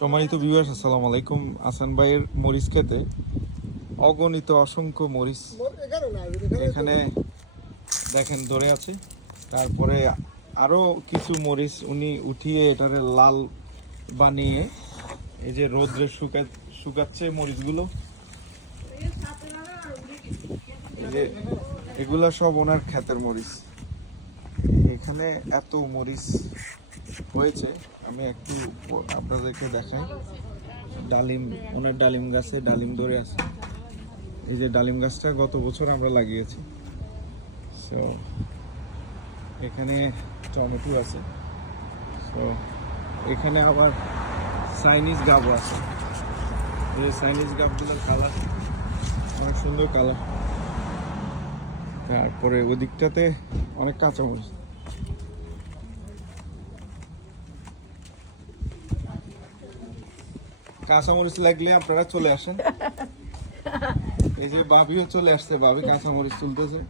সম্মানিত ভিউয়ার্স আসসালামু আলাইকুম। আসান ভাইয়ের মরিচ খেতে অগণিত অসংখ্য মরিচ এখানে দেখেন, ধরে আছে। তারপরে আরও কিছু মরিচ উনি উঠিয়ে এটারে লাল বানিয়ে এই যে রোদ্রে শুকা, শুকাচ্ছে মরিচগুলো। এই যে এগুলা সব ওনার ক্ষেতের মরিচ। এখানে এত মরিচ হয়েছে। আমি একটু আপনাদেরকে দেখাই। ডালিম, ওনার ডালিম গাছে ডালিম ধরে আছে। এই যে ডালিম গাছটা গত বছর আমরা লাগিয়েছি। সো এখানে টমেটো আছে। সো এখানে আবার চাইনিজ গাবও আছে। এই চাইনিজ গাবগুলোর কালার অনেক সুন্দর কালার তারপরে ওদিকটাতে অনেক কাঁচামরিচ। কাঁচামরিচ লাগলে আপনারা চলে আসেন। এই যে বাবিও চলে আসছে বাবি কাঁচামরিচ তুলতেছে।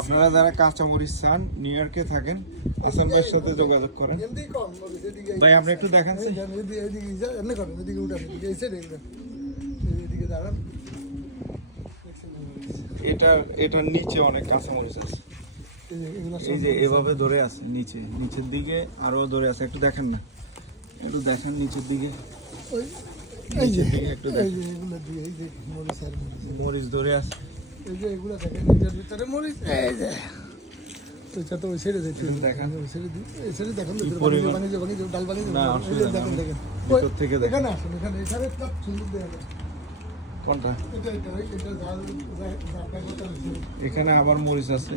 আপনারা যারা কাঁচামরিচ চান নিউ ইয়র্কে থাকেন হাসান ভাইয়ের সাথে যোগাযোগ করেন। ভাই আপনি একটু দেখান। এটা এটার নিচে অনেক কাঁচামরিচ আছে। এই যে এভাবে ধরে আছে নিচে নিচের দিকে আরও ধরে আছে। একটু দেখেন না। একটু দেখেন নিচের দিকে। একটু মরিচ ধরে আছে দেখান। কি পরিমাণ? না, অসুবিধা নেই। দেখেন দেখেন। ভিতর থেকে দেখেন। এখানে আসুন এখানে এখানে সব সুন্দর দেখা যায়। কোনটা ওই যা- যা- যা- যা- এখানে আবার মরিচ আছে।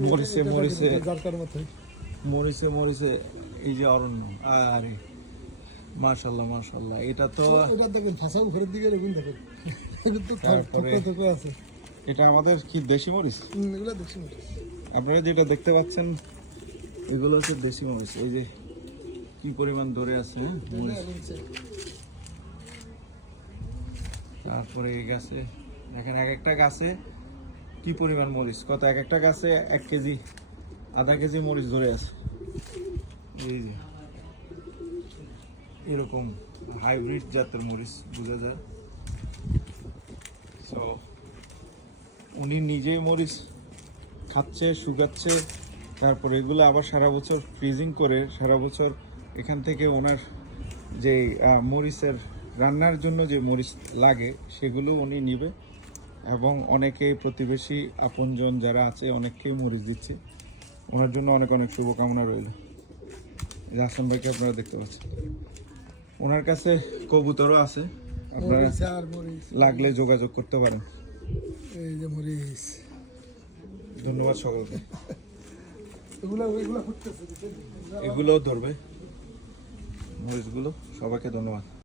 মরিচে, মরিচে। মরিচে মরিচে এই যে অরণ্য। আরে। মাশাল্লাহ মাশাল্লাহ এটা তো ওটা দেখেন ফাঁসা উপরের দিকে দেখেন। তো থোকা থোকা আছে। এটা আমাদের কি দেশি মরিচ? এগুলো দেখছি না। আপনারা যেটা দেখতে পাচ্ছেন এগুলো হচ্ছে দেশি মরিচ। এই যে কি পরিমাণ ধরে আছে হ্যাঁ মরিচ। তারপরে এই গাছে দেখেন এক একটা গাছে কি পরিমাণ মরিচ? কত? এক একটা গাছে এক কেজি আধা কেজি মরিচ ধরে আছে। এই যে। এরকম হাইব্রিড জাতের মরিচ বোঝা যায়। সো উনি নিজেই মরিচ খাচ্ছে, শুকাচ্ছে, তারপরে এগুলো আবার সারা বছর ফ্রিজিং করে, সারা বছর এখান থেকে ওনার যে মরিচের রান্নার জন্য যে মরিচ লাগে, সেগুলো উনি নিবে। এবং অনেকে প্রতিবেশী আপনজন যারা আছে, অনেককেই মরিচ দিচ্ছে। ওনার জন্য অনেক অনেক শুভকামনা রইল। হাসান ভাইকে আপনারা দেখতে পাচ্ছেন। ওনার কাছে কবুতরও আছে। আপনারা। লাগলে যোগাযোগ করতে পারেন। এই যে মরিচ। ধন্যবাদ সকলকে। এগুলো ধরবে। মরিচগুলো সবাইকে ধন্যবাদ।